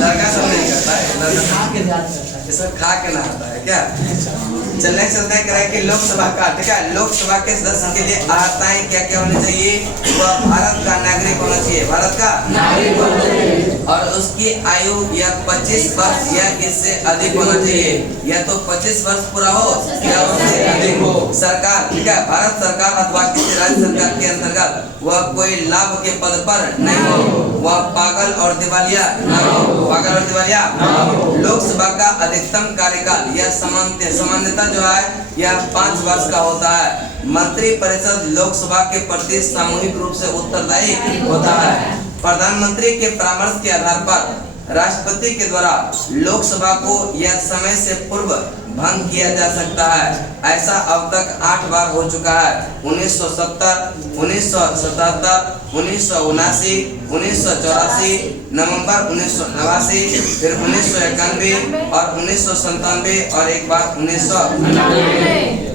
लड़का सब नहीं करता है, लड़का खा के याद करता है। ये सब खा के नहाता है क्या? चलने चलते हैं करें कि लोकसभा का, ठीक है, लोकसभा के सदस्य के लिए अर्हताएं क्या क्या होनी चाहिए? वह भारत का नागरिक होना चाहिए, भारत का नागरिक होना चाहिए, और उसकी आयु या 25 वर्ष या इससे अधिक होना चाहिए, या तो 25 वर्ष पूरा हो या उससे अधिक हो। सरकार, ठीक है, भारत सरकार अथवा किसी राज्य सरकार के अंतर्गत वह कोई लाभ के पद पर नहीं हो, वह पागल और दिवालिया न हो, पागल और दिवालिया न हो। लोकसभा का अधिकतम कार्यकाल यह सामान्यतः जो है यह 5 वर्ष का होता है। मंत्री परिषद लोकसभा के प्रति सामूहिक रूप से उत्तरदायी होता है। प्रधानमंत्री के परामर्श के आधार पर राष्ट्रपति के द्वारा लोकसभा को यह समय से पूर्व भंग किया जा सकता है। ऐसा अब तक 8 बार हो चुका है। 1970, 1977, 1979, 1984, नवंबर 1989, फिर 1991 और 1997 और एक बार 1999।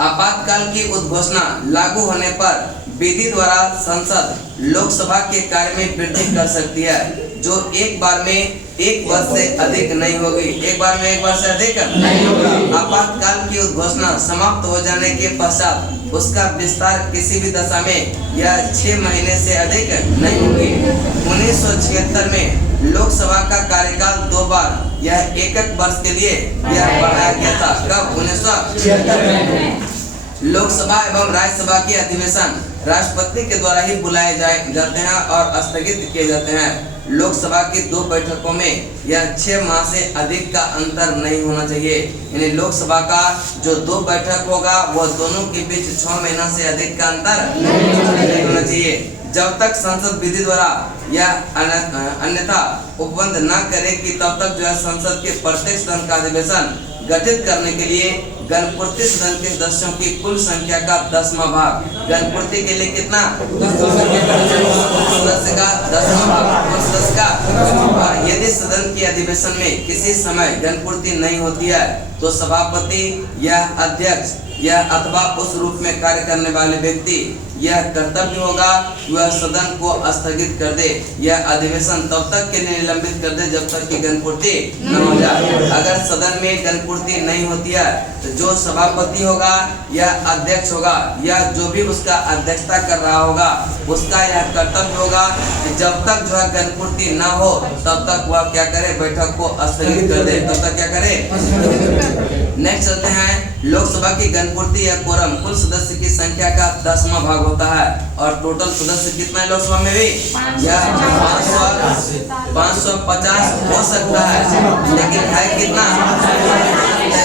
आपातकाल की उद्घोषणा लागू होने पर विधि द्वारा संसद लोकसभा के कार्य में वृद्धि कर सकती है, जो एक बार में 1 वर्ष से अधिक नहीं होगी। एक बार में 1 वर्ष से अधिक नहीं होगी। आपातकाल की उद्घोषणा समाप्त हो जाने के पश्चात उसका विस्तार किसी भी दशा में या 6 महीने से अधिक नहीं होगी। 1976 में लोकसभा का कार्यकाल 2 बार यह 1 वर्ष के लिए यह बढ़ाया गया था। कब? 1976 में। लोकसभा एवं राज्यसभा के अधिवेशन राष्ट्रपति के द्वारा ही बुलाए जाते हैं और स्थगित किए जाते हैं। लोकसभा की 2 बैठकों में यह 6 माह से अधिक का अंतर नहीं होना चाहिए। यानी लोकसभा का जो 2 बैठक होगा वह दोनों के बीच 6 महीना से अधिक का अंतर नहीं होना चाहिए। जब तक संसद विधि द्वारा या अन्यथा उपबंध न करे कि तब तक जो है संसद के प्रत्येक सदन का अधिवेशन गठित करने के लिए गणपूर्ति सदन के सदस्यों की कुल संख्या का 10वां भाग, गणपूर्ति के लिए कितना? सदस्य का 10वां भाग, सदस्य का। यदि सदन के अधिवेशन में किसी समय गणपूर्ति नहीं होती है तो सभापति या अध्यक्ष या अथवा उस रूप में कार्य करने वाले व्यक्ति यह कर्तव्य होगा वह सदन को स्थगित कर दे या अधिवेशन तब तक के लिए निलंबित कर दे जब तक कि गणपूर्ति न हो जाए। अगर सदन में गणपूर्ति नहीं होती है तो जो सभापति होगा या अध्यक्ष होगा या जो भी उसका अध्यक्षता कर रहा होगा उसका यह कर्तव्य होगा कि जब तक जो है गणपूर्ति न हो तब तक वह क्या करे? बैठक को स्थगित कर दे। तब तक क्या करे? नेक्स्ट चलते हैं। लोकसभा की गणपूर्ति या कोरम कुल सदस्य की संख्या का 10वां भाग होता है और टोटल सदस्य कितना है लोकसभा में भी? या 550 हो सकता है, लेकिन है कितना?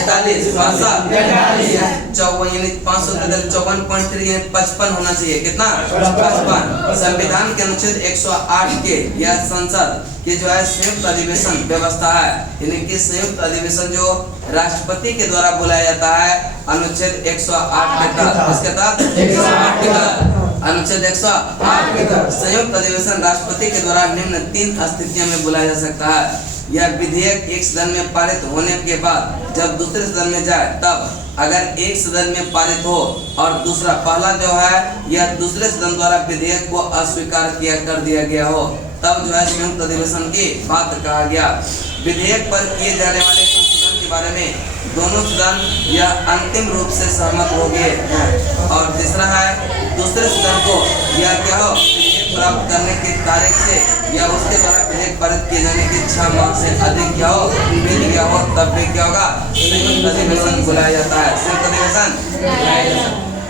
43, 55 होना चाहिए। कितना? 55। संविधान के अनुच्छेद 108 के यह संसद के जो है संयुक्त अधिवेशन व्यवस्था है, यानी कि संयुक्त अधिवेशन जो राष्ट्रपति के द्वारा बुलाया जाता है अनुच्छेद 108 के तहत। इसके तहत 108 के तहत अनुच्छेद 108 के तहत संयुक्त अधिवेशन राष्ट्रपति के द्वारा निम्न 3 स्थितियों में बुलाया जा सकता है। यह विधेयक एक सदन में पारित होने के बाद जब दूसरे सदन में जाए तब, अगर एक सदन में पारित हो और दूसरा पहला जो है यह दूसरे सदन द्वारा विधेयक को अस्वीकार कर दिया गया हो तब जो है संयुक्त अधिवेशन की बात कहा गया। विधेयक पर किए जाने वाले संशोधन के बारे में दोनों सदन यह अंतिम रूप से सहमत हो गए हैं। और तीसरा है दूसरे सदन को यह क्या हो प्राप्त करने की तारीख से या उसके द्वारा विधेयक पारित किए जाने की 6 माह से अधिक क्या हो बीत गया हो तब भी क्या होगा? संयुक्त अधिवेशन बुलाया जाता है। संयुक्त अधिवेशन।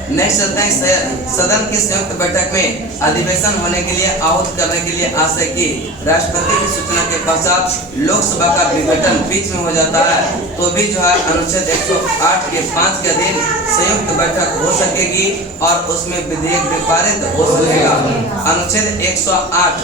नेक्स्ट चलते हैं सदन की संयुक्त बैठक में अधिवेशन होने के लिए आहूत करने के लिए आशय की राष्ट्रपति की सूचना के पश्चात लोकसभा का विघटन बीच में हो जाता है तो भी जो है अनुच्छेद 108 के 5 के अधीन संयुक्त बैठक हो सकेगी और उसमें विधेयक भी पारित हो सकेगा। अनुच्छेद 108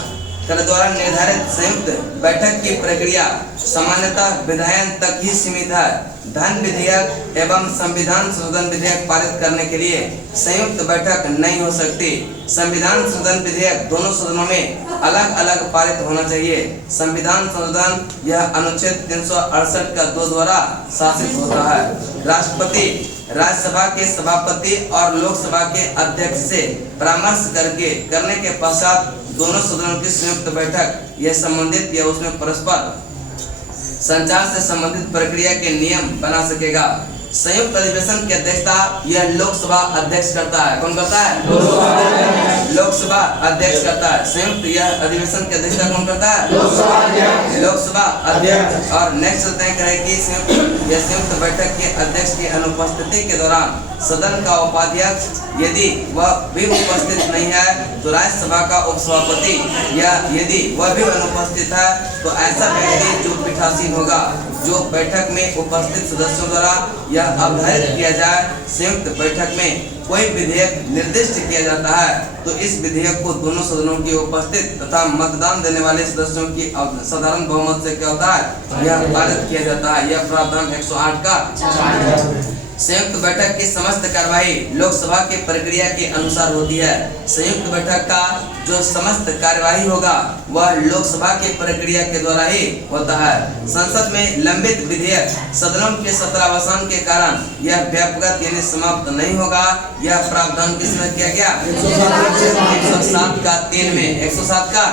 द्वारा निर्धारित संयुक्त बैठक की प्रक्रिया सामान्यतः विधायन तक ही सीमित है। धन विधेयक एवं संविधान संशोधन विधेयक पारित करने के लिए संयुक्त बैठक नहीं हो सकती। संविधान संशोधन विधेयक दोनों सदनों में अलग अलग पारित होना चाहिए। संविधान संशोधन यह अनुच्छेद 368 का 2 द्वारा शासित होता है। राष्ट्रपति राज्यसभा के सभापति और लोकसभा के अध्यक्ष से परामर्श करने के पश्चात दोनों सदनों की संयुक्त बैठक यह संबंधित या उसमें परस्पर संचार से संबंधित प्रक्रिया के नियम बना सकेगा। संयुक्त अधिवेशन की अध्यक्षता यह लोकसभा अध्यक्ष करता है। कौन करता है? लोकसभा अध्यक्ष करता है। संयुक्त यह अधिवेशन की अध्यक्षता कौन करता है? लोकसभा अध्यक्ष। और नेक्स्ट होता है कि संयुक्त बैठक के अध्यक्ष की अनुपस्थिति के दौरान सदन का उपाध्यक्ष यदि वह भी उपस्थित नहीं है तो राज्यसभा का उपसभापति, या यदि वह भी अनुपस्थित है तो ऐसा व्यक्ति जो पीठासीन होगा, जो बैठक में उपस्थित सदस्यों द्वारा यह अवधारित किया जाए संयुक्त बैठक में कोई विधेयक निर्दिष्ट किया जाता है तो इस विधेयक को दोनों सदनों के उपस्थित तथा मतदान देने वाले सदस्यों की साधारण बहुमत से क्या होता है, यह पारित किया जाता है। यह प्रावधान 108 का। संयुक्त बैठक की समस्त कार्यवाही लोकसभा के प्रक्रिया के अनुसार होती है। संयुक्त बैठक का जो समस्त कार्यवाही होगा वह लोकसभा के प्रक्रिया के द्वारा ही होता है। संसद में लंबित विधेयक सदनों के सत्रावसान के कारण यह व्यापक यानी समाप्त नहीं होगा। यह प्रावधान किसमें किया गया? 107 का 3 में। 107 का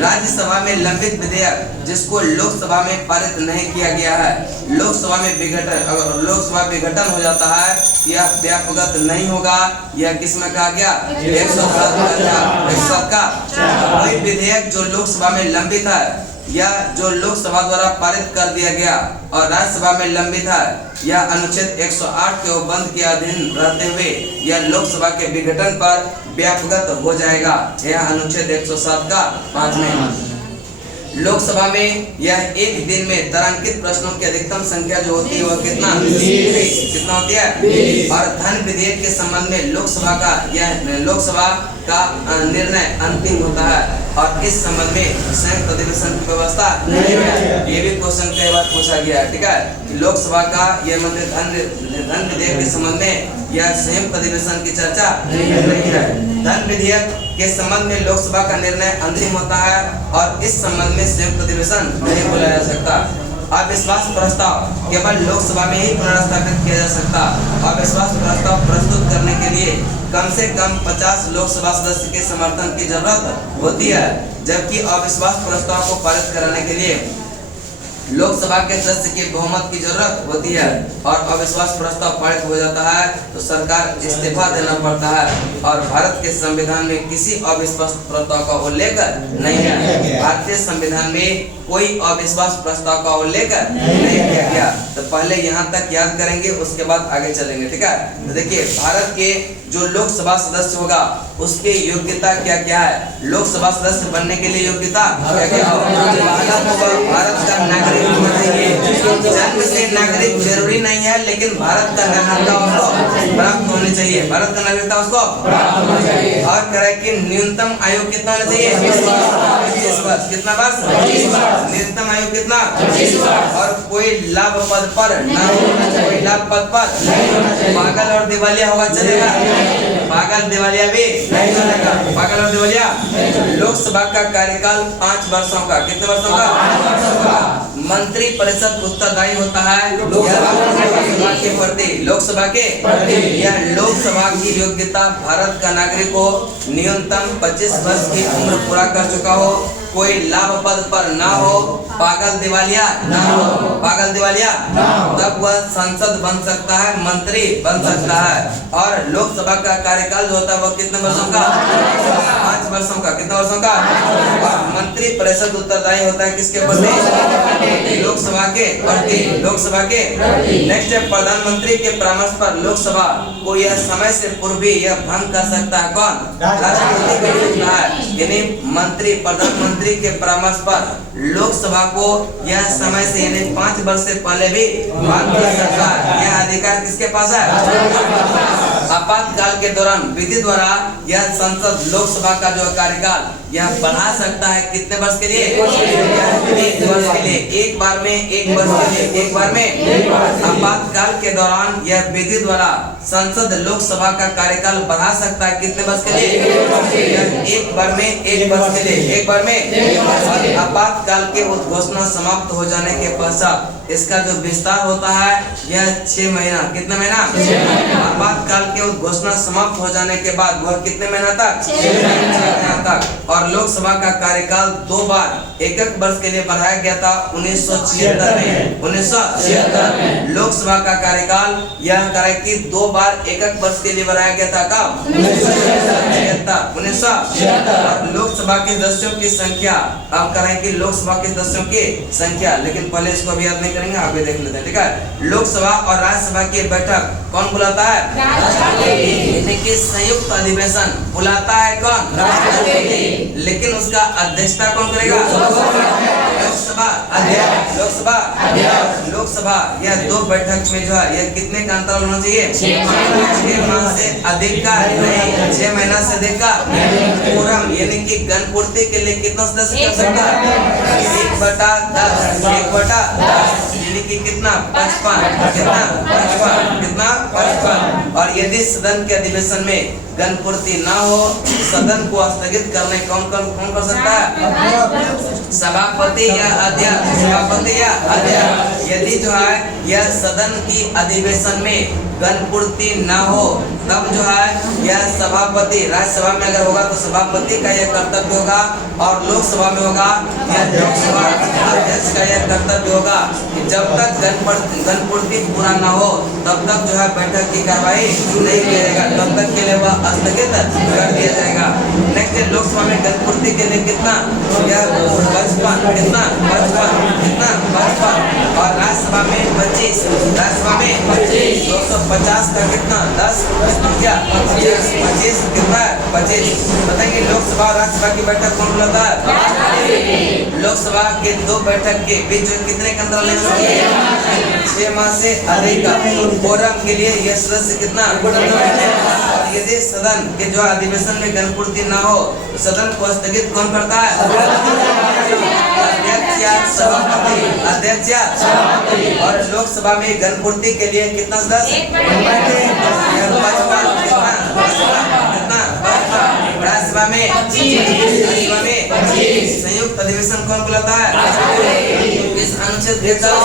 राज्यसभा में लंबित विधेयक जिसको लोकसभा में पारित नहीं किया गया है, लोकसभा में अगर लोकसभा विघटन हो जाता है यह व्यापक नहीं होगा। यह किसमें कहा गया? 107 का। कोई विधेयक जो लोकसभा में लंबित है या जो लोकसभा द्वारा पारित कर दिया गया और राज्यसभा में लंबित है, यह अनुच्छेद 108 के उपबंध के अधीन रहते हुए यह लोकसभा के विघटन पर व्यापक हो जाएगा। यह अनुच्छेद 107 का 5 में। लोकसभा में यह एक दिन में तारांकित प्रश्नों की अधिकतम संख्या जो होती है वह कितना होती है? और धन विधेयक के संबंध में लोकसभा का निर्णय अंतिम होता है और इस संबंध में संयुक्त अधिवेशन की व्यवस्था नहीं है। ये भी क्वेश्चन कई बार पूछा गया है, ठीक है। लोकसभा का यह मतलब धन विधेयक के संबंध में यह संयुक्त अधिवेशन की चर्चा नहीं है। धन विधेयक के संबंध में लोकसभा का निर्णय अंतिम होता है और इस संबंध में संयुक्त अधिवेशन नहीं बुलाया जा सकता। अविश्वास प्रस्ताव केवल लोकसभा में ही पुनर्स्थापित किया जा सकता। अविश्वास प्रस्ताव प्रस्तुत करने के लिए कम से कम 50 लोकसभा सदस्य के समर्थन की जरूरत होती है, जबकि अविश्वास प्रस्ताव को पारित कराने के लिए लोकसभा के सदस्य की बहुमत की जरूरत होती है। और अविश्वास प्रस्ताव पारित हो जाता है तो सरकार इस्तीफा देना पड़ता है और भारत के संविधान में किसी अविश्वास प्रस्ताव का उल्लेख नहीं है। भारतीय संविधान में कोई अविश्वास प्रस्ताव का उल्लेख नहीं किया गया। तो पहले यहाँ तक याद करेंगे, उसके बाद आगे चलेंगे, ठीक है। तो देखिए भारत के जो लोकसभा सदस्य होगा उसके योग्यता क्या क्या है? लोकसभा सदस्य बनने के लिए योग्यता क्या क्या है? भारत का नागरिक होना चाहिए। जन्म से नागरिक जरूरी नहीं है, लेकिन भारत का नागरिकता उसको प्राप्त होनी चाहिए। भारत का नागरिकता उसको और करे कि न्यूनतम आयु कितना होना चाहिए? 25 वर्ष। कितना वर्ष? न्यूनतम आयु कितना? और कोई लाभ पद पर ना होना चाहिए। कोई लाभ पद पर पागल और दिवालिया होगा चलेगा? पागल दिवालिया भी नहीं चलेगा। पागल और दिवालिया। लोकसभा का कार्यकाल 5 वर्षों का। कितने वर्षों का? मंत्री परिषद उत्तरदायी होता है लोकसभा के प्रति। लोकसभा के यह लोकसभा की योग्यता भारत का नागरिक हो, न्यूनतम 25 वर्ष की उम्र पूरा कर चुका हो, कोई लाभ पद पर ना हो, पागल दिवालिया ना हो। पागल दिवालिया तब वह संसद बन सकता है, मंत्री बन सकता है। और लोकसभा का कार्यकाल जो होता है वह कितने वर्षों का? 5 वर्षों का। कितने वर्षों का? और मंत्री परिषद उत्तरदायी होता है किसके प्रति? लोकसभा के प्रति। लोकसभा के नेक्स्ट है प्रधानमंत्री के परामर्श पर लोकसभा को यह समय से पूर्व ही यह भंग कर सकता है। कौन? राष्ट्रपति कर सकता है। यानी मंत्री प्रधानमंत्री के परामर्श पर लोकसभा को यह समय से यानी 5 वर्ष से पहले भी भंग कर सकता है। यह अधिकार किसके पास है? आपातकाल के दौरान विधि द्वारा यह संसद लोकसभा का जो कार्यकाल यह बढ़ा सकता है। कितने वर्ष के लिए? 1 वर्ष के लिए। एक बार में 1 वर्ष के लिए। एक बार में आपातकाल के दौरान यह विधि द्वारा संसद लोकसभा का कार्यकाल बढ़ा सकता है। कितने वर्ष के लिए? एक बार में 1 वर्ष के लिए। एक बार में। आपातकाल के उद्घोषणा समाप्त हो जाने के पश्चात इसका जो विस्तार होता है यह 6 महीना। कितना महीना? आपातकाल के उद्घोषणा समाप्त हो जाने के बाद वह कितने महीना तक? 6 महीना तक। और और लोकसभा का कार्यकाल 2 बार 1 वर्ष के लिए बढ़ाया गया था 1976 में। 1976 में लोकसभा का कार्यकाल यह करे कि 2 बार 1 वर्ष के लिए बढ़ाया गया था। कब? 1976। और लोकसभा के सदस्यों की संख्या, अब करें कि लोकसभा के सदस्यों की संख्या, लेकिन पहले इसको भी याद नहीं करेंगे, आगे देख लेते हैं। ठीक है, लोकसभा और राज्यसभा की बैठक कौन बुलाता है? यानी कि संयुक्त अधिवेशन बुलाता है कौन? राष्ट्रपति। लेकिन उसका अध्यक्षता कौन करेगा? लोकसभा अध्यक्ष। लोकसभा यह 2 बैठक में जो है यह कितने का अंतराल होना चाहिए? 6 माह से अधिक का नहीं, 6 महीना से अधिक का कोरम, यानी कि गणपूर्ति के लिए कितना सदस्य कर सकता है? 1/10, 1/10, यानी कि कितना? 55। कितना? 55। और यदि सदन के अधिवेशन में गणपूर्ति ना हो, सदन को स्थगित करने कौन कर सकता है? सभापति या अध्यक्ष। सभापति या अध्यक्ष। यदि जो है यह सदन की अधिवेशन में गणपूर्ति ना हो, तब जो है यह सभापति, राज्यसभा में अगर होगा तो सभापति का यह कर्तव्य होगा, और लोकसभा में होगा यह लोकसभा अध्यक्ष का यह कर्तव्य होगा कि जब तक गणपूर्ति पूरा ना हो तब तक जो है बैठक की कार्रवाई नहीं किया जाएगा, तब तक के लिए वह स्थगित कर दिया जाएगा। नेक्स्ट, लोकसभा में गणपूर्ति के लिए कितना? यह 55। कितना? 55। और राज्यसभा में 25। राज्यसभा में 250 का कितना? 10 क्या? 25 कितना? 25। बताइए लोकसभा और राज्यसभा की बैठक कौन बुलाता है? लोकसभा के 2 बैठक के बीच कितने का अंतराल लेना चाहिए? 6 माह से अधिक का कोरम के लिए यह सदस्य कितना? और यदि सदन के जो अधिवेशन में गणपूर्ति ना हो तो सदन को स्थगित कौन करता है? अध्यक्ष या सभापति। अध्यक्ष या सभापति। और लोकसभा में गणपूर्ति के लिए कितना सदस्य? 55। कितना? राज्यसभा में संयुक्त अधिवेशन कौन बुलाता है? इस अनुच्छेद 108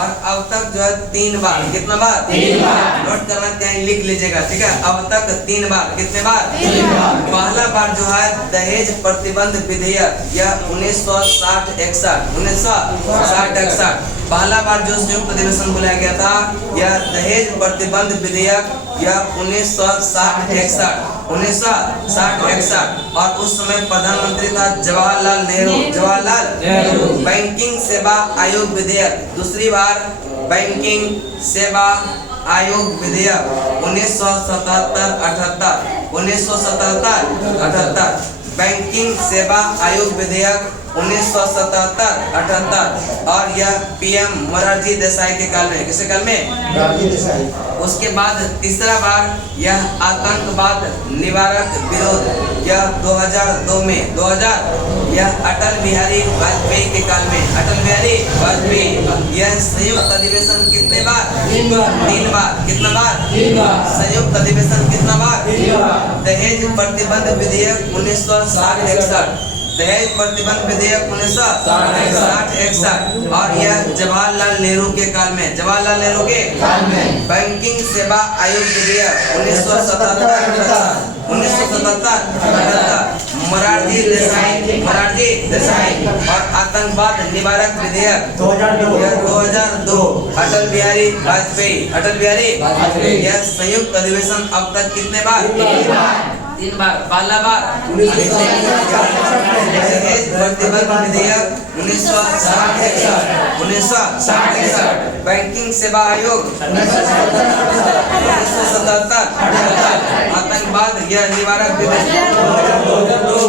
और अब तक जो है 3 बार, कितना बार? 3 बार। नोट करना कहीं लिख लीजिएगा। ठीक है, अब तक 3 बार। कितने बार? 3 बार। पहला बार जो है दहेज प्रतिबंध विधेयक, यह 1960-61 पहला बार जो संयुक्त अधिवेशन बुलाया गया था यह दहेज प्रतिबंध विधेयक, यह 1960-61 और उस समय प्रधानमंत्री था जवाहरलाल नेहरू। बैंकिंग सेवा आयोग विधेयक, दूसरी बार बैंकिंग सेवा आयोग विधेयक 1977-78 बैंकिंग सेवा आयोग विधेयक 1977-78 और यह पीएम मोरारजी देसाई के काल में। किसके काल में? उसके बाद तीसरा बार यह आतंकवाद निवारक विरोध, यह 2002 में। यह अटल बिहारी वाजपेयी के काल में। अटल बिहारी वाजपेयी। यह संयुक्त अधिवेशन कितने बार? 3 बार। कितना बार? 3 बार। संयुक्त अधिवेशन कितना बार? 3 बार। दहेज प्रतिबंध विधेयक 1960-61 दहेज प्रतिबंध विधेयक 1960-61 और यह जवाहरलाल नेहरू के काल में। जवाहरलाल नेहरू के काल में बैंकिंग सेवा आयोग विधेयक 1977-78 मोरारजी देसाई और आतंकवाद निवारक विधेयक 2002 अटल बिहारी वाजपेयी। यह संयुक्त अधिवेशन अब तक कितने बार? 3 बार। पहला बार दहेज प्रतिबंध विधेयक 1960-61 बैंकिंग सेवा आयोग 1977-78 आतंकवाद यह निवारक विधेयक।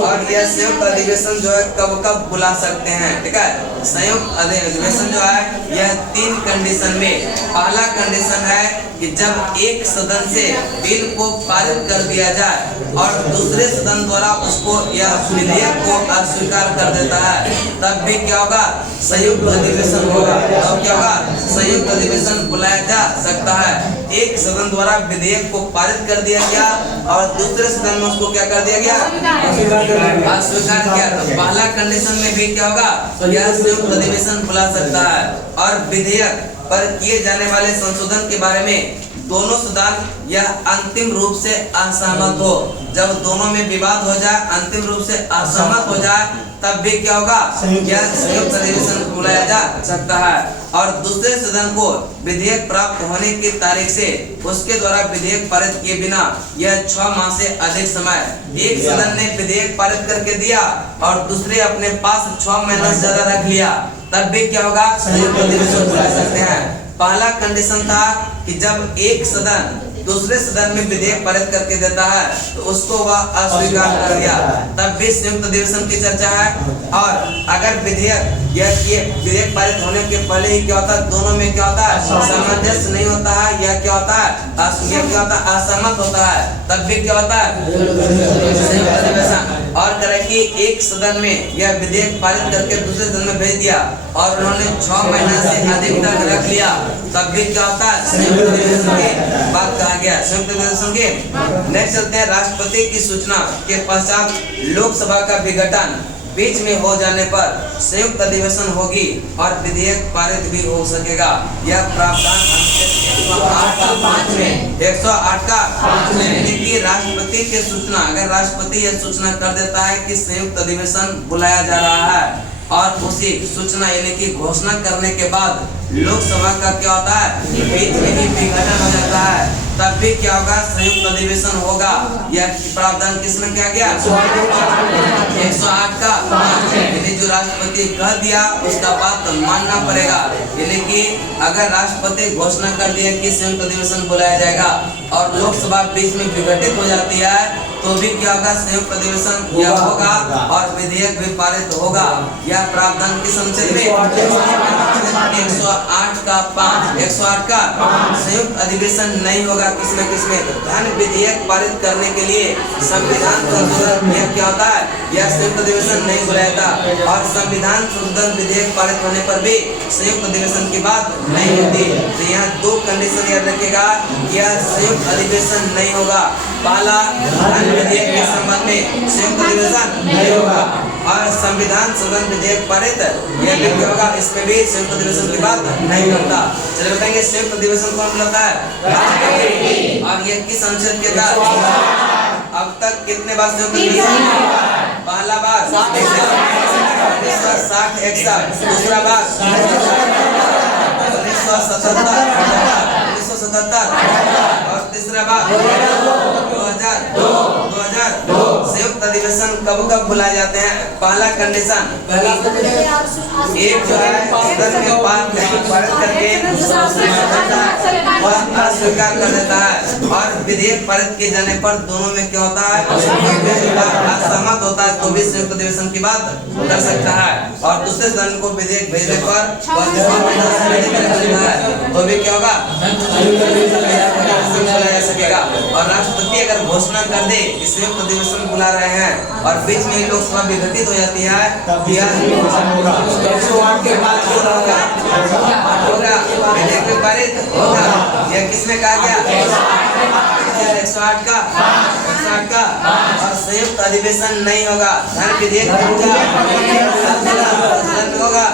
और यह संयुक्त अधिवेशन जो है कब बुला सकते हैं? ठीक है, संयुक्त अधिवेशन जो है यह 3 कंडीशन में। पहला कंडीशन है कि जब एक सदन से बिल को पारित कर दिया जाए और दूसरे सदन द्वारा उसको यह विधेयक को अस्वीकार कर देता है, तब भी क्या होगा? संयुक्त अधिवेशन होगा। तब क्या होगा? संयुक्त अधिवेशन बुलाया जा सकता है। एक सदन द्वारा विधेयक को पारित कर दिया गया और दूसरे सदन में उसको क्या कर दिया गया? अस्वीकार किया। तो पहला कंडीशन में भी क्या होगा? यह संयुक्त अधिवेशन बुला सकता है। और विधेयक पर किए जाने वाले संशोधन के बारे में दोनों सदन यह अंतिम रूप से असहमत हो, जब दोनों में विवाद हो जाए, अंतिम रूप से असहमत हो जाए, तब भी क्या होगा, यह संयुक्त अधिवेशन बुलाया जा सकता है। और दूसरे सदन को विधेयक प्राप्त होने की तारीख से उसके द्वारा विधेयक पारित किए बिना यह 6 माह से अधिक समय, एक सदन ने विधेयक पारित करके दिया और दूसरे अपने पास 6 महीना से ज्यादा रख लिया, तब भी क्या होगा, संयुक्त अधिवेशन बुला सकते हैं। पहला कंडीशन था कि जब एक सदन दूसरे सदन में विधेयक पारित करके देता है तो उसको वह अस्वीकार कर दिया, तब भी संयुक्त अधिवेशन की चर्चा है। और अगर विधेयक पारित होने के पहले ही क्या होता है, दोनों में क्या होता है, सामंजस्य नहीं होता है, या क्या होता है, असहमत होता है, तब भी क्या होता है, संयुक्त अधिवेशन। और करें कि एक सदन में यह विधेयक पारित करके दूसरे सदन में भेज दिया और उन्होंने 6 महीना से अधिक तक रख लिया, तब भी क्या होता है, संयुक्त अधिवेशन की बात कहा गया। संयुक्त अधिवेशन के नेक्स्ट चलते हैं, राष्ट्रपति की सूचना के पश्चात लोकसभा का विघटन बीच में हो जाने पर संयुक्त अधिवेशन होगी और विधेयक पारित भी हो सकेगा। यह प्रावधान अनुच्छेद 108 का 5 में 108 का 5 में, यानी कि राष्ट्रपति की सूचना, अगर राष्ट्रपति यह सूचना कर देता है कि संयुक्त अधिवेशन बुलाया जा रहा है और उसी सूचना यानी कि घोषणा करने के बाद लोकसभा का क्या होता है, बीच में ही विघटन हो जाता है, तब भी क्या होगा, संयुक्त अधिवेशन होगा। यह प्रावधान किसने किया गया, 108 का 5, यानी जो राष्ट्रपति कह दिया उसका बात मानना पड़ेगा। यानी कि अगर राष्ट्रपति घोषणा कर दिया कि संयुक्त अधिवेशन बुलाया जाएगा और लोकसभा बीच में विघटित हो जाती है, तो भी क्या होगा, संयुक्त अधिवेशन यह होगा और विधेयक भी पारित होगा। यह प्रावधान किस अनुच्छेद में, 108 का 5, 108 का संयुक्त अधिवेशन नहीं होगा किसमें धन विधेयक पारित करने के लिए संविधान संशोधन, यह क्या होता है, यह संयुक्त अधिवेशन नहीं बुलाया, और संविधान संशोधन विधेयक पारित होने पर भी संयुक्त अधिवेशन की बात नहीं होती। तो यहाँ 2 कंडीशन याद रखेगा, यह संयुक्त अधिवेशन नहीं होगा। पहला, धन विधेयक के संबंध में संयुक्त अधिवेशन नहीं होगा, और संविधान संशोधन विधेयक पारित यह भी क्या होगा, इसमें भी संयुक्त अधिवेशन की बात नहीं होता। चलिए बताएंगे संयुक्त अधिवेशन कौन बुलाता है, राष्ट्रपति, और यह किस अनुच्छेद के तहत, अब तक कितने बार संयुक्त अधिवेशन, पहला बार 1960-61, दूसरा बार 1977 और तीसरा बार 2002। संयुक्त अधिवेशन कब बुलाए जाते हैं, पहला कंडीशन, एक जो है सदन में पारित करके वह अस्वीकार कर देता है, और विधेयक पारित किए जाने पर दोनों में क्या होता है, असहमत होता है, तो भी संयुक्त अधिवेशन की बात कर सकता है। और दूसरे सदन को विधेयक भेजने पर तो भी क्या होगा, बुलाया जा सकेगा। और राष्ट्रपति अगर घोषणा कर दे कि संयुक्त अधिवेशन बुला रहे हैं और बीच में लोकसभा विघटित हो जाती है, विधेयक पारित होगा। यह किसमें कहा गया, 108 का, और संयुक्त अधिवेशन नहीं होगा। धन विधेयक होगा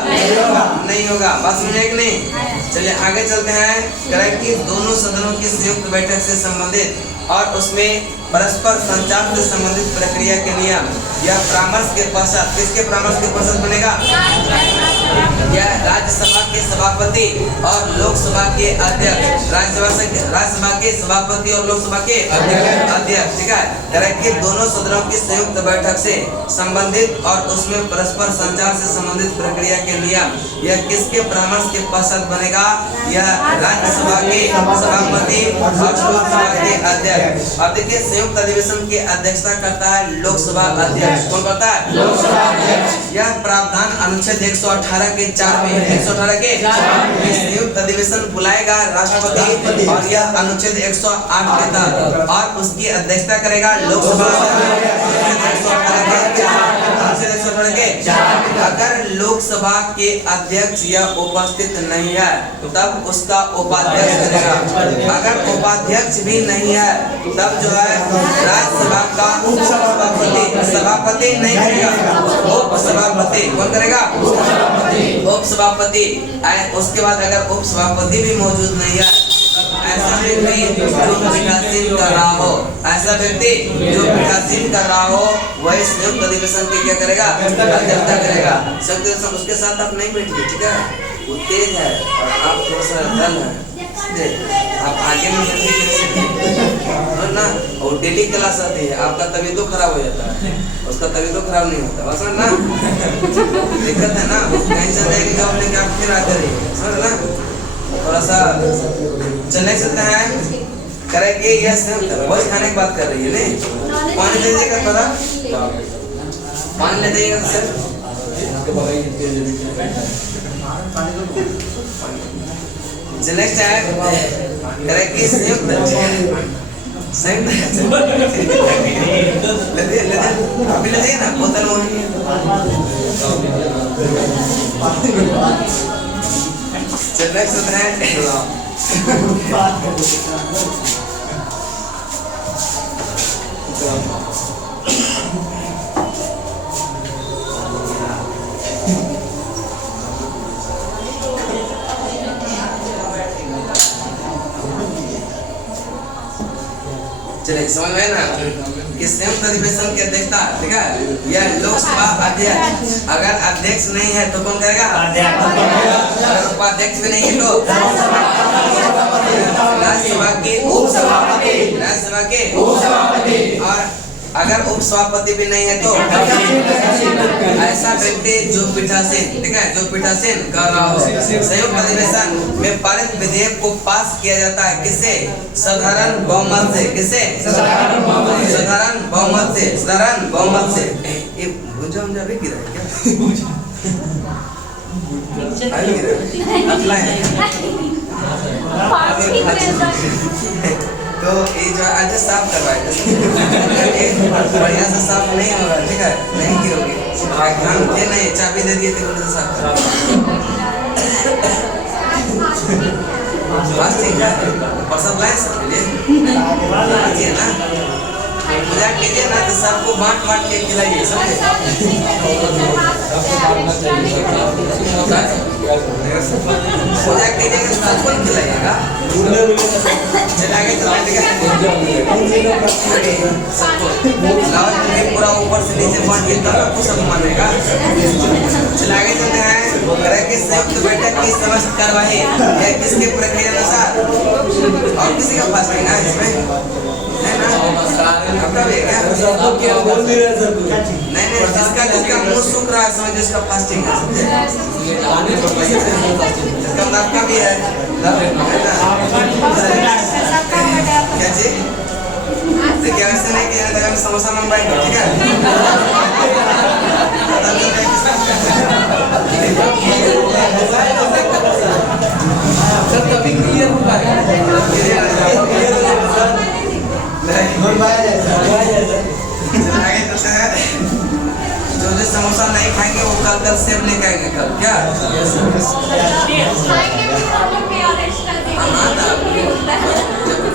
नहीं होगा, बात समझे कि नहीं। चलिए आगे चलते हैं, करें कि दोनों सदनों की संयुक्त बैठक से संबंधित और उसमें परस्पर संचार से संबंधित प्रक्रिया के नियम, यह परामर्श के पश्चात, किसके परामर्श के पश्चात बनेगा, यह राज्यसभा के सभापति और लोकसभा के अध्यक्ष, राज्यसभा के सभापति और लोकसभा के अध्यक्ष, ठीक है। करें कि दोनों सदनों की संयुक्त बैठक से संबंधित और उसमें परस्पर संचार से संबंधित प्रक्रिया के नियम, यह किसके परामर्श के पश्चात बनेगा, यह राज्यसभा के सभापति और लोकसभा के अध्यक्ष। अब देखिए संयुक्त अधिवेशन की अध्यक्षता करता है लोकसभा अध्यक्ष, कौन करता है, लोकसभा अध्यक्ष। यह प्रावधान अनुच्छेद 118 के 4 में, 118 के संयुक्त अधिवेशन बुलाएगा राष्ट्रपति, और यह अनुच्छेद 108 के तहत, और उसकी अध्यक्षता करेगा लोकसभा अगर लोकसभा के अध्यक्ष यह उपस्थित नहीं है तब उसका उपाध्यक्ष करेगा। अगर उपाध्यक्ष भी नहीं है तब जो है राज्यसभा का सभापति नहीं करेगा, उपसभापति कौन करेगा, उपसभापति। उसके बाद अगर उपसभापति भी मौजूद नहीं है ऐसा व्यक्ति जो पीठासीन कर रहा हो, ऐसा व्यक्ति जो पीठासीन कर रहा हो वही संयुक्त अधिवेशन की क्या करेगा, अध्यक्षता करेगा। संयुक्त अधिवेशन उसके साथ आप नहीं बैठिए, ठीक है, वो तेज है और आप थोड़ा सा डल है, आप आगे में जल्दी कैसे ना, और डेली क्लास आती है, आपका तबीयत खराब हो जाता है, उसका तबीयत खराब नहीं होता, बस ना दिक्कत है ना, कहीं से जाएगी जॉब लेके आप फिर आते रहिए, समझ ना, थोड़ा सा चलने सकते हैं करेंगे। ये बस खाने की बात कर रही है नहीं, पानी ले जाएगा थोड़ा, पानी ले जाइएगा तो सर नेक्स्ट है करेंगे संयुक्त अभी ले जाइए ना बोतल नेक्स्ट है चलिए समझ में ना कि संयुक्त अधिवेशन की अध्यक्षता, ठीक है, यह लोकसभा अध्यक्ष, अगर अध्यक्ष नहीं है तो कौन करेगा, अगर उपाध्यक्ष भी नहीं है तो राज्यसभा के उपसभापति, राज्यसभा के उपसभापति, और अगर उपसभापति भी नहीं है तो ऐसा व्यक्ति जो पीठासीन, ठीक है, जो पीठासीन कर रहा हो। संयुक्त अधिवेशन में पारित विधेयक को पास किया जाता है किससे, साधारण बहुमत से, किससे, साधारण बहुमत से, साधारण बहुमत से। ये भुजा मुझे भी गिरा है क्या, अगला है तो ये जो आज साफ करवाए बढ़िया से साफ नहीं होगा, ठीक है, नहीं की होगी, ध्यान दे नहीं, चाबी दे दिए थे उनसे साफ करवा बस, ठीक है, और सब लाए सबके लिए ना, मजाक कीजिए ना तो सबको बांट बांट के खिलाइए, समझे, मजाक कीजिएगा तो सबको खिलाइएगा, चलाएंगे तो सबको पूरा ऊपर से नीचे बांट के तब सब मानेगा। चलाएंगे तो क्या है करेंगे संयुक्त बैठक की समस्त कार्यवाही या किसके प्रक्रिया अनुसार, और किसी का फास्टिंग है इसमें है ना, आपका भी है क्या, नहीं नहीं, जिसका मुंह सूख रहा है समझ जिसका फास्टिंग है, इसका आपका भी है क्या जी, देखिए ऐसे नहीं किया था, समोसा मंगवाएंगे, ठीक है, कभी क्लियर हुआ जो समोसा नहीं खाएंगे वो कल सेब लेके आएंगे कल, क्या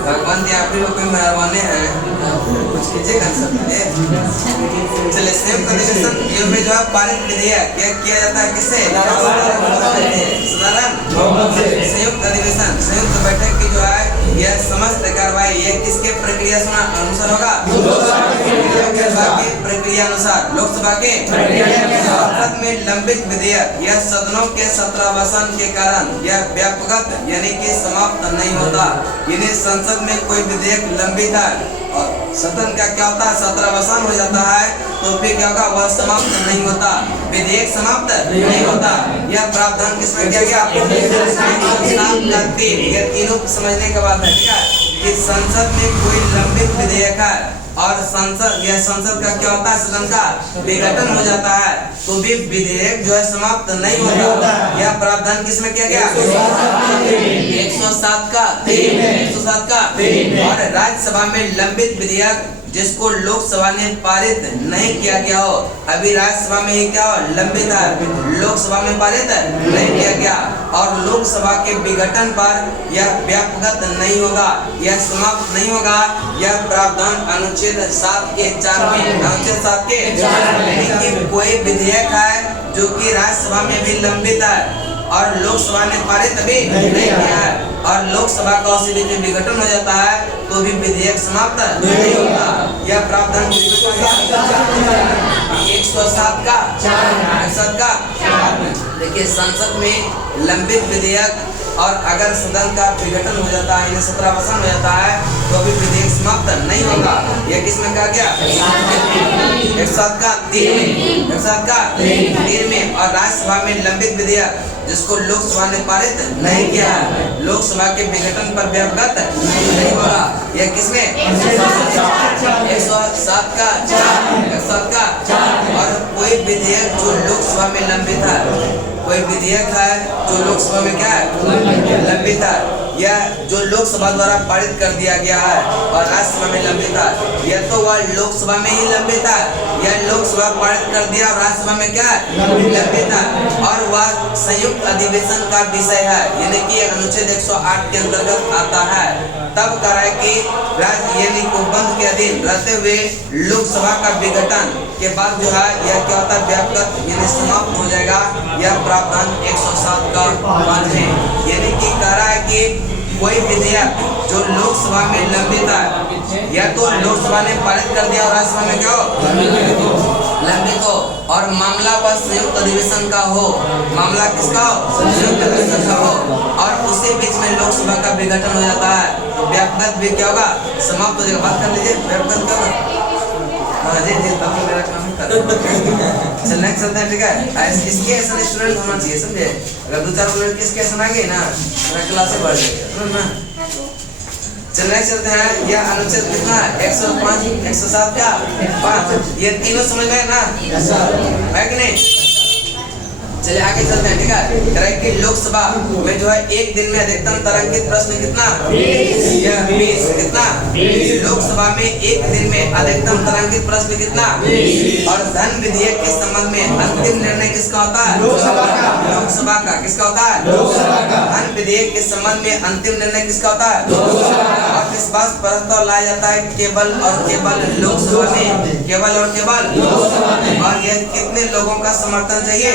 भगवान जी आप ही लोग कोई मेहरबानी है, कुछ कीजिएगा सबके। चलिए संयुक्त अधिवेशन में जो है पारित विधेयक क्या किया जाता है किससे, साधारण संयुक्त अधिवेशन, संयुक्त बैठक की जो है यह समस्त कार्रवाई ये किसके प्रक्रिया अनुसार होगा, लोकसभा के प्रक्रिया अनुसार, लोकसभा के संसद में लंबित विधेयक यह सदनों के सत्रावसान के कारण यह व्यापक यानी कि समाप्त नहीं होता, यानी संसद में कोई विधेयक लंबित है और सदन का क्या होता है सत्रावसान हो जाता है तो फिर क्या होगा, वह समाप्त नहीं होता, विधेयक समाप्त नहीं होता। यह प्रावधान किसमें किया गया, यह तीनों समझने के बाद है, ठीक है, कि संसद में कोई लंबित विधेयक है और संसद यह संसद का क्या होता है, सदन का विघटन हो जाता है तो भी विधेयक जो है समाप्त नहीं होता। यह प्रावधान किसमें किया गया, 107 का 3 और राज्यसभा में लंबित विधेयक जिसको लोकसभा ने पारित नहीं किया गया हो, अभी राज्यसभा में ही क्या हो लंबित है, लोकसभा में पारित नहीं किया गया और लोकसभा के विघटन पर यह व्यापक नहीं होगा, यह समाप्त नहीं होगा। यह प्रावधान अनुच्छेद 7 के 4 में, अनुच्छेद 7 के 4 में कोई विधेयक है जो कि राज्यसभा में भी लंबित है और लोकसभा ने पारित भी नहीं किया है और लोकसभा का उसी बीच में विघटन हो जाता है तो भी विधेयक समाप्त नहीं होता। यह प्रावधान 107 का 107 का देखिए संसद में लंबित विधेयक और अगर सदन का विघटन हो जाता है, 17 हो जाता है तो भी विधेयक समाप्त नहीं होगा। यह किसमें कहा गया? 107 का 3 में, 107 का 3 में। और राज्यसभा में लंबित विधेयक जिसको लोकसभा ने पारित नहीं किया है, लोकसभा के विघटन पर भी अवगत नहीं होगा। यह किसमें? 107 का 107 का। और कोई विधेयक जो लोकसभा में लंबित है, कोई विधेयक है जो लोकसभा में क्या है? लंबित है, या जो लोकसभा द्वारा पारित कर दिया गया है और राज्यसभा में लंबित है, या तो वह लोकसभा में ही लंबित है या लोकसभा पारित कर दिया और राज्यसभा में क्या है? लंबित है और वह संयुक्त अधिवेशन का विषय है, यानी कि अनुच्छेद 108 के अंतर्गत आता है। तब कराए कि राज्य यानी को बंद के अधीन रहते हुए लोकसभा का विघटन के बाद जो है यह क्या होता है? व्यापक यानी समाप्त हो जाएगा। यह प्रावधान 107 का 5 है, यानी कि कह रहा है कि कोई विधेयक जो लोकसभा में लंबित है, या तो लोकसभा ने पारित कर दिया और राज्यसभा में क्या हो? लंबित हो और मामला वह संयुक्त अधिवेशन का हो, मामला किसका हो? संयुक्त अधिवेशन का हो और उसी बीच में लोकसभा का विघटन हो जाता है तो व्यापक भी क्या होगा? समाप्त हो जाएगा। बात कर लीजिए व्यापक क्या होगा? हाँ जी जी, तब तो मेरा काम ही कर चलना चलते हैं, ठीक है। इसके ऐसा स्टूडेंट होना चाहिए, समझे? अगर 2-4 लड़के इसके ऐसा आ गए ना, मेरा क्लास से बढ़ जाएगा। चलना चलते हैं। यह अनुच्छेद कितना है? 105 107 का 5। ये तीनों समझ में ना है कि नहीं? चलिए आगे चलते हैं, ठीक है। करें कि लोकसभा में जो है एक दिन में अधिकतम तारांकित प्रश्न कितना? 20 कितना? लोकसभा में एक दिन में अधिकतम तारांकित प्रश्न कितना? और धन विधेयक के संबंध में अंतिम निर्णय किसका होता है? लोकसभा का। किसका होता है? धन विधेयक के संबंध में अंतिम निर्णय किसका होता है? और विश्वास प्रस्ताव लाया जाता है केवल और केवल लोकसभा में, केवल और केवल। और यह कितने लोगों का समर्थन चाहिए?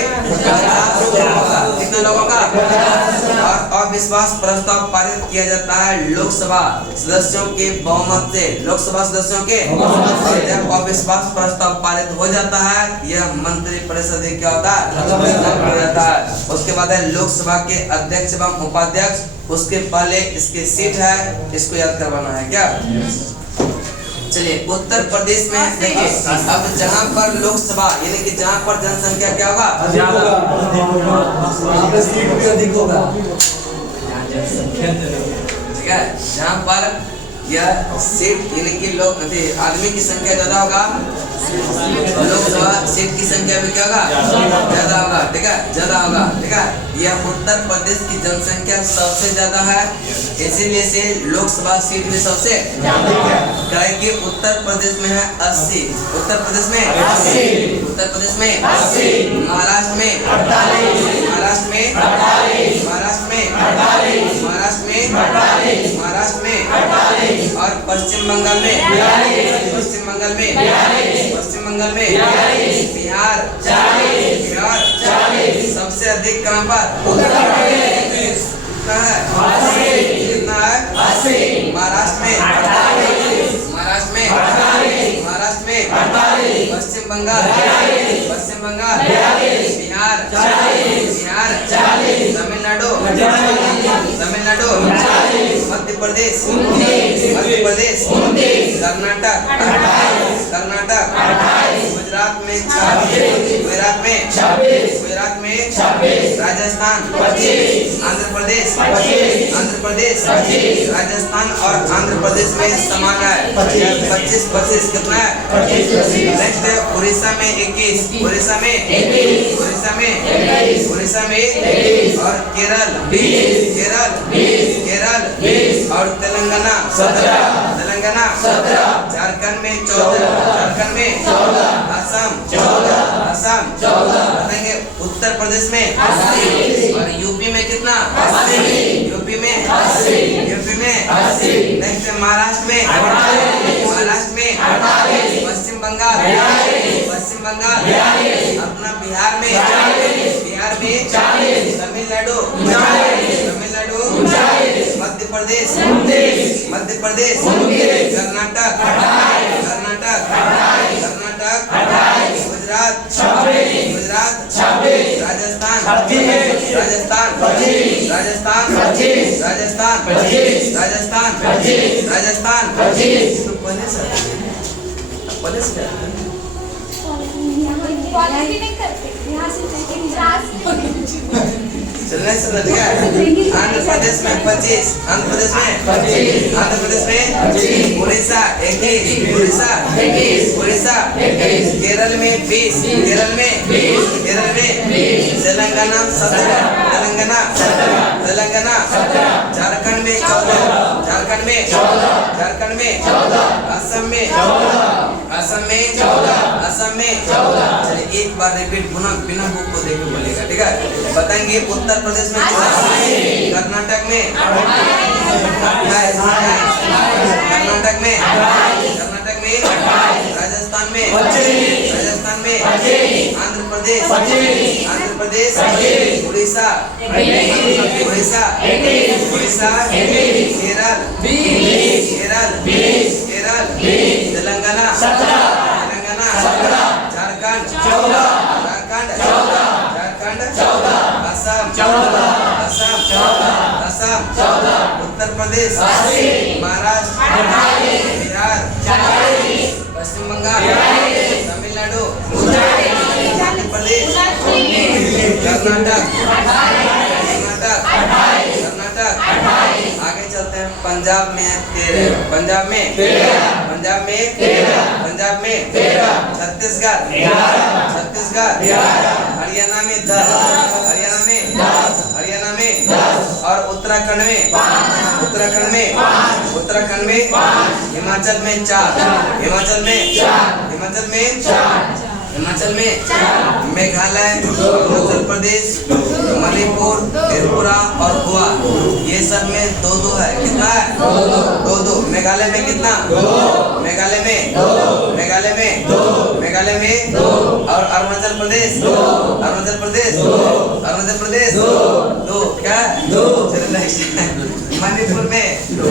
कितने लोगों का? और अविश्वास प्रस्ताव पारित किया जाता है लोकसभा सदस्यों के बहुमत से, लोकसभा सदस्यों के और जब अविश्वास प्रस्ताव पारित हो जाता है यह मंत्री परिषद क्या होता है? हो जाता है। उसके बाद है लोकसभा के अध्यक्ष एवं उपाध्यक्ष, उसके पहले इसके सीट है, इसको याद करवाना है क्या? चलिए उत्तर प्रदेश में देखिए, अब जहाँ पर लोकसभा यानी कि जहाँ पर जनसंख्या क्या होगा? सीट भी अधिक होगा, ठीक है। जहाँ पर यह सीट यानी कि लोग आदमी की संख्या ज्यादा होगा, लोकसभा सीट की संख्या भी क्या होगा? ज्यादा होगा, ठीक है, ज्यादा होगा, ठीक है। यह उत्तर प्रदेश की जनसंख्या सबसे ज्यादा है, इसीलिए से लोकसभा सीट में सबसे करेंगे। उत्तर प्रदेश में है 80, उत्तर प्रदेश में 80, उत्तर प्रदेश में 80, महाराष्ट्र में 48, महाराष्ट्र में 48, महाराष्ट्र में 48, महाराष्ट्र में 48, महाराष्ट्र में 48 और पश्चिम बंगाल में 42, पश्चिम बंगाल में 42, पश्चिम बंगाल में 42, बिहार 40, बिहार 40। सबसे अधिक कहाँ पर? उत्तर प्रदेश। कितना है? 80। कितना है? 80। महाराष्ट्र में 48, महाराष्ट्र में 48, महाराष्ट्र में 48, पश्चिम बंगाल 42, पश्चिम बंगाल 42, बिहार 40, बिहार 40, तमिलनाडु 39, तमिलनाडु 40, मध्य प्रदेश 29, मध्य प्रदेश 29, कर्नाटक 28, कर्नाटक 28, गुजरात में 26, गुजरात में 26, गुजरात में 26, राजस्थान 25, आंध्र प्रदेश 25, आंध्र प्रदेश 25, राजस्थान और आंध्र प्रदेश में समान है 25 कितना है? नेक्स्ट है उड़ीसा में 21, उड़ीसा में 21, उड़ीसा में 21, उड़ीसा में 21 और केरल 20, केरल 20, केरल 20 और तेलंगाना 17, तेलंगाना 17, झारखंड में 14, झारखंड में 14, असम 14, असम 14, बताएंगे उत्तर प्रदेश में 80 और यूपी में कितना? 80, यूपी में 80, यूपी में 80। नेक्स्ट महाराष्ट्र में 48, महाराष्ट्र में 48, पश्चिम बंगाल 42, पश्चिम बंगाल 42, अपना बिहार में 40, बिहार में 40, तमिलनाडु, तमिलनाडु, मध्य प्रदेश, मध्य प्रदेश, कर्नाटक, कर्नाटक, कर्नाटक, गुजरात, गुजरात, राजस्थान, राजस्थान, राजस्थान, राजस्थान, राजस्थान, राजस्थान, तो पहले से चलने से लग गया। आंध्र प्रदेश में 25, आंध्र प्रदेश में 25, आंध्र प्रदेश में 25, उड़ीसा 21, उड़ीसा 21, उड़ीसा 21, केरल में 20, केरल में 20, केरल में 20, तेलंगाना 17, तेलंगाना 17, तेलंगाना 17, झारखंड में 14, झारखंड में 14, झारखंड में 14, असम में 14, असम में 14, असम में 14। चलिए एक बार रिपीट बिना बुक को देखे बोलेगा, ठीक है? बताएंगे उत्तर प्रदेश में 28, कर्नाटक में 28, कर्नाटक में 28, कर्नाटक में 28, राजस्थान में 25, राजस्थान में 25, आंध्र प्रदेश 25, आंध्र प्रदेश 25, उड़ीसा 21, उड़ीसा 21, उड़ीसा 21, केरल 20, केरल 20, केरल 20, तेलंगाना 17, तेलंगाना 17, झारखंड 14, झारखंड 14, झारखंड 14, असम 14, असम 14, असम 14, उत्तर प्रदेश 80, महाराष्ट्र 28, बिहार 40, पश्चिम बंगाल 42, तमिलनाडु 39, मध्य प्रदेश 19, कर्नाटक 28, कर्नाटक 28, आगे चलते हैं पंजाब में 13, पंजाब में 13, पंजाब में 13, पंजाब में 13, छत्तीसगढ़ 11, छत्तीसगढ़ 11, हरियाणा में 10, हरियाणा में 10, हरियाणा में 10 और उत्तराखंड में 5, उत्तराखंड में 5, उत्तराखंड में 5, हिमाचल में 4, हिमाचल में 4, हिमाचल में 4, हिमाचल में 4, मेघालय, उत्तर प्रदेश, मणिपुर, त्रिपुरा और गोवा, ये सब में 2-2 है। कितना है? 2-2। मेघालय में कितना? 2, मेघालय में 2, मेघालय में 2, मेघालय में 2 और अरुणाचल प्रदेश 2, अरुणाचल प्रदेश 2, अरुणाचल प्रदेश 2 क्या? 2। चलिए नेक्स्ट, मणिपुर में 2,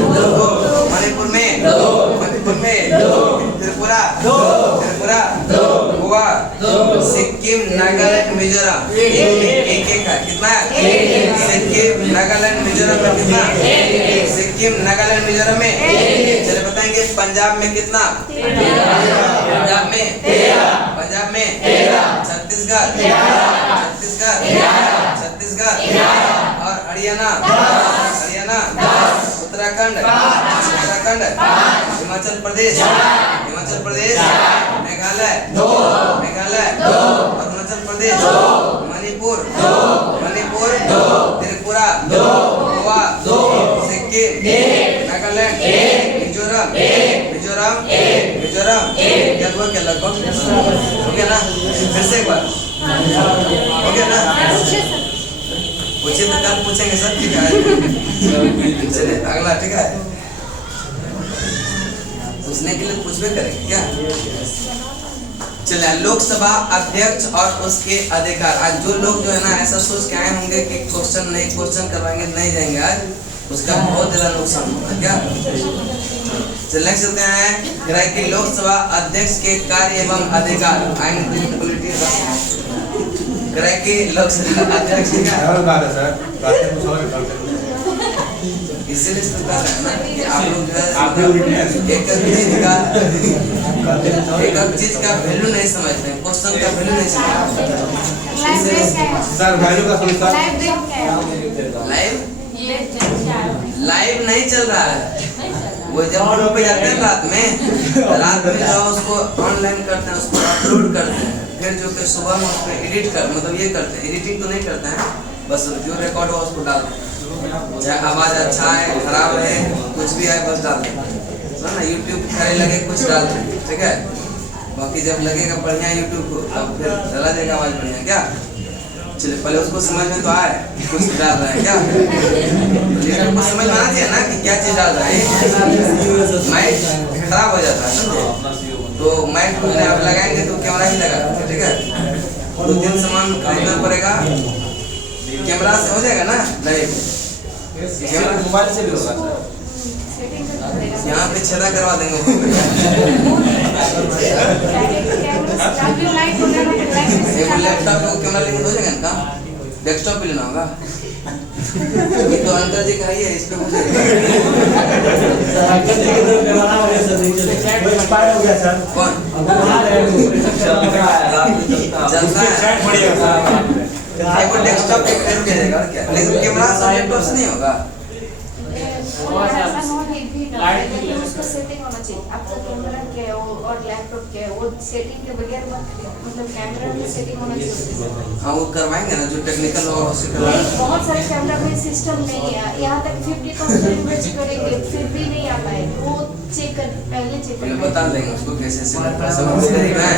मणिपुर में 2, मणिपुर में 2, त्रिपुरा 2, त्रिपुरा 2, गोवा 2, सिक्किम, नागालैंड, मिजोरम एक है। कितना है? सिक्किम, नागालैंड, मिजोरम में कितना? सिक्किम, नागालैंड, मिजोरम में। चलिए बताएंगे पंजाब में कितना? पंजाब में 13, पंजाब में 13, छत्तीसगढ़ छत्तीसगढ़ छत्तीसगढ़ और हरियाणा हरियाणा, उत्तराखंड उत्तराखंड, हिमाचल प्रदेश हिमाचल प्रदेश, मेघालय मेघालय, अरुणाचल प्रदेश, मणिपुर मणिपुर, त्रिपुरा, गोवा, सिक्किम, नागालैंड, मिजोरम मिजोरम मिजोरम। क्या हुआ? क्या लगभग हो गया ना? फिर से एक बार हो गया ना? पूछिए तो कल पूछेंगे सर, ठीक है? चलिए अगला, ठीक है? पूछने के लिए पूछबे करेंगे क्या? चलिए, लोकसभा अध्यक्ष और उसके अधिकार। आज जो लोग जो है ना ऐसा सोच के आए होंगे कि क्वेश्चन करवाएंगे, नहीं जाएंगे आज, उसका बहुत ज्यादा नुकसान होगा क्या? चलिए चलते हैं कि लोकसभा अध्यक्ष के कार्य एवं अधिकार। कि लोकसभा अध्यक्ष इसीलिए तो कह रहे हैं ना कि आप लोग जो है एक चीज का वैल्यू नहीं समझते हैं, क्वेश्चन का वैल्यू नहीं समझते। लाइव नहीं चल रहा है, वो जब ग्रुप पे जाते हैं रात में जो उसको ऑनलाइन करते हैं, उसको अपलोड करते हैं, फिर जो कि सुबह में उसको एडिट कर मतलब ये करते हैं, एडिटिंग तो नहीं करते हैं, बस जो रिकॉर्ड हुआ उसको डालते हैं, चाहे आवाज अच्छा है खराब है कुछ भी है बस डालते हैं ना। यूट्यूब करे लगे कुछ डालते हैं, ठीक है? बाकी जब लगेगा बढ़िया यूट्यूब को तब फिर चला जाएगा आवाज बढ़िया क्या? चलिए पहले उसको समझ में तो आए कुछ डाल रहा है क्या? लीडर को समझ में आना चाहिए ना कि क्या चीज डाल रहा है। माइक खराब हो जाता है तो माइक को आप लगाएंगे तो कैमरा ही लगा, ठीक है? 2-3 सामान खरीदना पड़ेगा, कैमरा से हो जाएगा ना लाइव? कैमरा मोबाइल से भी होगा सर। यहाँ पे छेदा करवा देंगे। एक लैपटॉप को कैमरा लेके हो जाएगा ना? डेस्कटॉप पे लेना होगा। ये तो अंकल जी का ही है, इस पे हो जाएगा। अंकल जी की तरफ कैमरा हो गया सर, नीचे वो एक्सपायर हो गया सर। कौन चलता है? एक वो डेस्कटॉप पे कर देगा और क्या? लेकिन कैमरा से लैपटॉप से नहीं होगा। उसको सेटिंग होना चाहिए। आपका कैमरा क्या है वो और लैपटॉप क्या है वो सेटिंग के बगैर मत करिए। मतलब कैमरा में सेटिंग होना चाहिए। हाँ वो करवाएंगे ना जो टेक्निकल और हॉस्पिटल। बहुत सारे कैमरा में सिस्टम नहीं है। यहाँ तक 50,000 इन्वेस्ट करेंगे फिर भी नहीं आता है। वो चेक कर पहले चेक पहले कर बता देंगे उसको कैसे से सब करेगा है।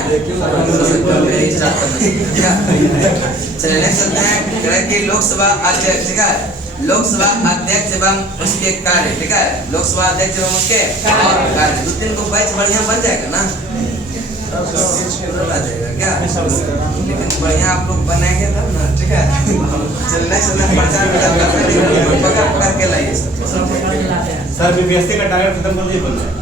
चलिए नेक्स्ट चलते हैं कि लोकसभा अध्यक्ष ठीक है। लोकसभा अध्यक्ष एवं उसके कार्य ठीक है। लोकसभा अध्यक्ष एवं उसके कार्य दो तीन को बैच बढ़िया बन जाएगा ना? बता देगा क्या? लेकिन बढ़िया आप लोग बनाएंगे तब ना ठीक है। चलने से प्रचार पकड़ पकड़ के लाइए सर बीपीएससी का टारगेट खत्म कर दिए बोल रहे हैं।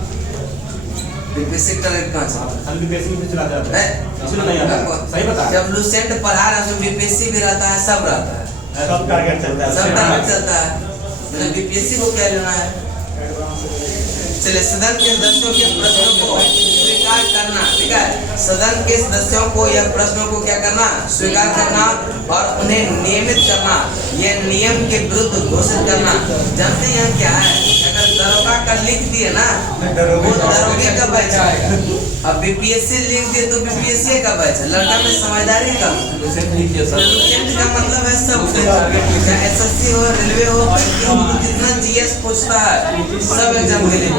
बीपीएससी टारगेट कहाँ से? हम बीपीएससी में चला जाते हैं। इसलिए नहीं आता सही बता। जब लूसेंट पढ़ा रहा है उसमें बीपीएससी भी रहता है, सब रहता है, सब टारगेट चलता है। सब टारगेट चलता है। मतलब बीपीएससी को क्या लेना है? चलिए सदन के सदस्यों के प्रश्नों को स्वीकार करना ठीक है। सदन के सदस्यों को यह प्रश्नों को क्या करना? स्वीकार करना और उन्हें नियमित करना, यह नियम के विरुद्ध घोषित करना। जानते हैं क्या है? अगर दरोगा का लिख दिए ना वो दरोगे का बैच आएगा। अब बीपीएससी लिख दिए तो बीपीएससी का बैच है। लड़का में समझदारी का लूसेंट का मतलब है सब चाहे एसएससी हो, रेलवे हो, बैंकिंग हो, जितना जीएस पूछता है सब एग्जाम के लिए।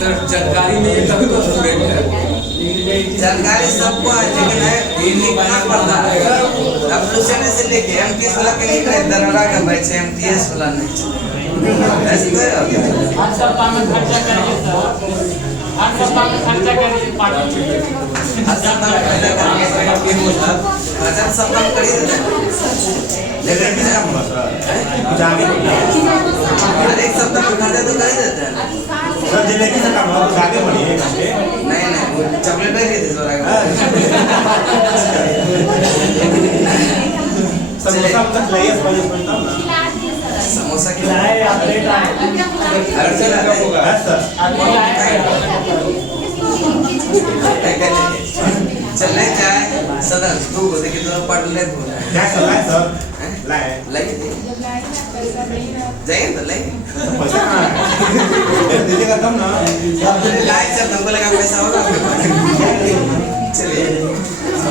सर जानकारी नहीं है तभी तो स्टूडेंट है। जानकारी सबको है लेकिन है लिखना पड़ता है। अब लूसेंट से लेके एमटीएस वाला के लिख रहे दरोगा का बैच है, एमटीएस वाला नहीं चलेगा। ऐसे तो है। हर सप्ताह में खर्चा करिए सर। हर सप्ताह में खर्चा करिए पार्टी में। हर सप्ताह में खर्चा करेंगे। खर्चा सप्ताह में कर ही देते हैं। लेकिन कुछ आगे हर एक सप्ताह में खर्चा तो कर ही देते हैं। सर जिले की सरकार कुछ आगे बढ़ी है घंटे। नहीं नहीं वो चॉकलेट नहीं देते जोरा का। समोसा तक लाइए समझता हूँ ना। समोसा की लाए आप लेट आए। हर चला होगा सर चलने जाए सदन तू बोले कि दोनों पढ़ ले क्या चल रहा है सर? लाए लाइए जाइए तो लाइए पैसा कहाँ है? दीजिएगा तब ना। लाइए जब हमको लगा पैसा होगा चलिए